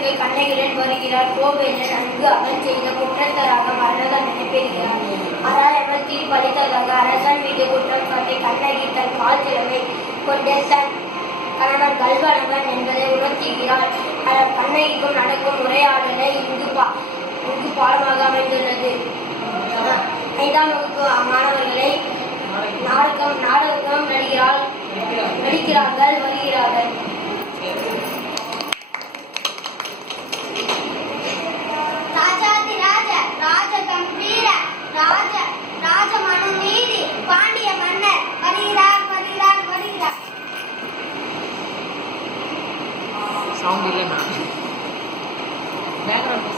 கோவிலுக்கு கண்ணகிரன் வருகிறார். கோவிலில் நன்கு அவன் செய்த குற்றத்தராக மரண தண்டனை பெறுகிறார். அராயவர் தீர்ப்பளித்ததாக அரசன் மீது குற்றம் சாட்டி கண்ணகி தன் கால் சிலவை கொண்டு தன் கணவன் கல்வனவன் என்பதை உணர்த்துகிறார். கண்ணகிக்கும் நடக்கும் உரையாடலை இங்கு பாடமாக அமைந்துள்ளது. 5ஆம் வகுப்பு மாணவர்களை நாடகம் நடிக்கிறார்கள் வருகிறார்கள். பாண்டிய மன்னர் வருகிறார் வருகிறார் வருகிறார். சவுண்ட் இல்லைண்ணா பேக்ரவுண்ட்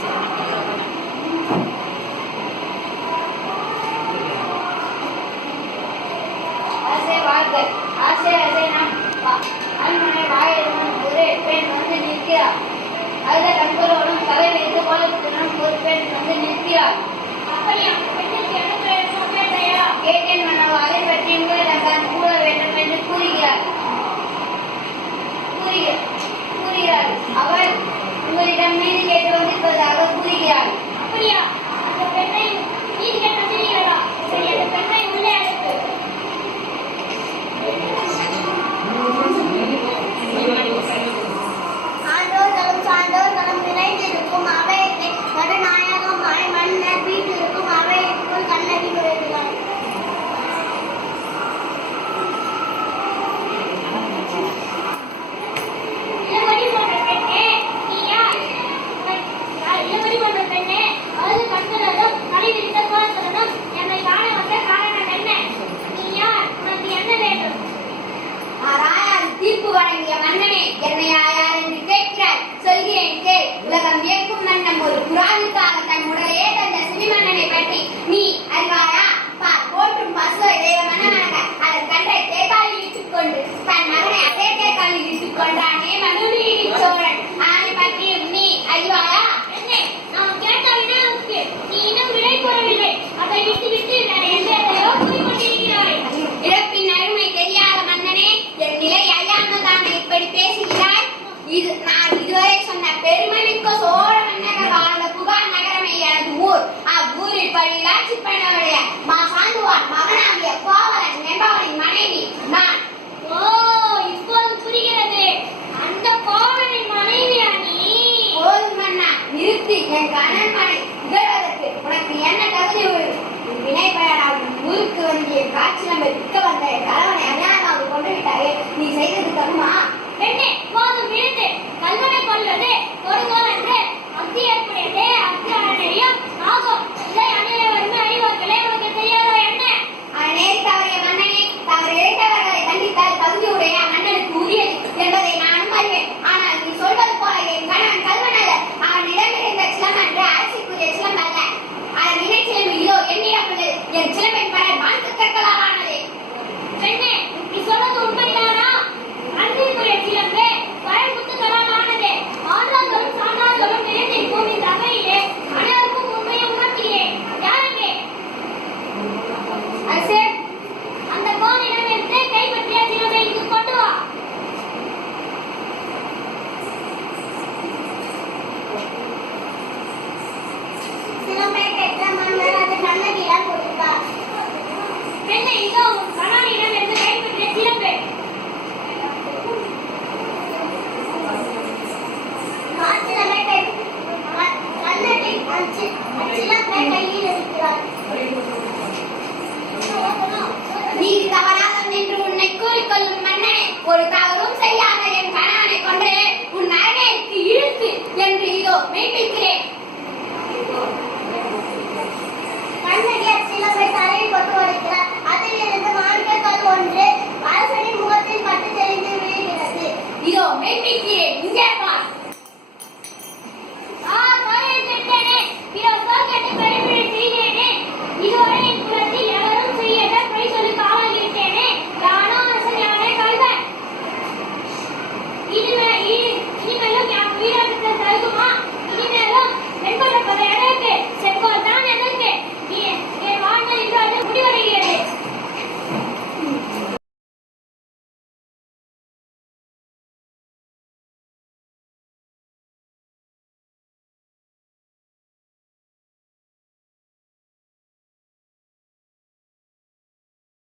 ஒரு பெண் வந்து நிற்கிறார். அழுத கண்களோடும் தலை வைத்து கோலத்துடன் ஒரு பெண் வந்து நிற்கிறார். கேட்டேன் மன்னவா, அதை பற்றி உங்களிடம் கூற வேண்டும் என்று கூறுகிறார். அவர் உங்களிடம் மீது கேட்டு வந்திருப்பதாக கூறுகிறார். அப்படியா? அந்த பெண்ணை நீதி கேட்டு வந்திருக்கிறதா? சரி, அந்த பெண்ணை உள்ளே அழைத்து சான்றோர்களும் நிறைந்திருக்கும் அவையத்தை நடுநாயகமாய் மன்னர் வீட்டிற்கும் அவையைக்குள் கண்ணகி நுழைகிறார். தீர்ப்பு வழங்கிய மன்னனே, என்னை யார் என்று கேட்கிறார். சொல்கிறேன் கேள். உலகம் வியக்கும் மன்னன் ஒரு புறாவுக்காக தன் உடலையே தந்த சிறிமன்னனை பற்றி நீ அறிவாயா? போற்றும் பசுவை தேவ மன்னனாக அதன் கண்டை தேக்காலில் இட்டுக் கொண்டு தன் மகனை அதே தேக்காலில் இட்டுக் கொண்டானே மனுநீதி சோழன். அவனை பற்றி நீ அறிவாயா? நான் கேட்ட வினாவுக்கு நீ இன்னும் விடை கூறவில்லை. அதை விட்டு வேற எதையோ கூறிக்கொண்டிருக்கிறாய். இறப்பின் அருமை தெரியாத மன்னனே, என் நிலை அறியாமல் தானே இப்படி பேசுகிறாய்? நான் இதுவரை சொன்ன பெருமைமிக்க சோழ மன்னர்கள் வாழ்ந்த புகார் நகரமே எனது ஊர். அவ்வூரில் பழியாட்சி பண்ணவருடைய சாந்துவான் மகனாகிய கோவலன் என்பவனின் மனைவி நான். ஓ, இப்போது புரிகிறது. அந்த கோவலனின் மனைவியா நீ? போதும் மன்னா, நிறுத்தி. என் கணவன் மனை இகழ்வதற்கு உனக்கு என்ன தகுதி உள்ளது? வினை பயனாக ஊருக்கு வந்து என் காட்சி நம்பை விற்க வந்த என் கணவனை அநியாயமாக கொண்டு விட்டாயே, நீ செய்தது தகுமா? பெண்ணே, போதும் நிறுத்து. கல்வனை கொல்வது கொடுங்கோல் என்று அக்தி ஏற்புடையதே. அக்தியாரனையும் ஆகும். இதை அனைவருமே அறிவார்களே. உனக்கு தெரியாதோ என்ன? நேரி தவறிய மன்னனே, தவறு இழைத்தவர்களை தண்டித்தால் தகுதியுடைய மன்னனுக்கு உரியது என்பதை நானும் அறிவேன். ஆனால் நீ சொல்வது போல என் கணவன் கல்வன் அல்ல. அவனிடம் இருந்த சிலம் என்று அரசுக்குரிய சிலம் அல்ல. அதன் இணைச்சிலம் இதோ என்னிடம் உள்ளது. என் சிலம்பின் பலன் வாழ்க்கை கற்களால் ஆனது. பெண்ணே, நீ சொல்வது உண்மைதானா? அன்பிற்குரிய சிலம்பே பயமுத்துக்களால் ஆனது. ஆண்டார்களும் சான்றார்களும் நிறைந்திருக்கும் இந்த அவையிலே அனைவருக்கும் உண்மையை உணர்த்துகிறேன். யாருங்கே அரசே, அந்த கோவிலிடம் எடுத்து கைப்பற்றிய சிலம்பை இங்கு கொண்டு வா. சிலம்பை பெற்ற மன்னர் அது கண்ணகியிடம் கொடுத்தார். பெண்ணை இதோ உன் கணவனிடம் எடுத்து கைப்பற்றிய சிலம்பை. நீதி தவறாதவன் என்று உன்னை கூறிக்கொள்ளும் மன்னனே, ஒரு தவறும் செய்யாத என் கணவனை கொண்டு உன் அரணேற்கு இழுத்து என்று இதோ மெய்ப்பிக்கிறேன். கண்ணகி சிலம்பை தலையில் கொண்டு வருகிறார். அதிலிருந்து மாணிக்கக்கல் ஒன்று அரசனின் முகத்தில் பட்டு தெரிந்து விழுகிறது. இதோ மெய்ப்பிக்கிறேன். இங்கே பார்.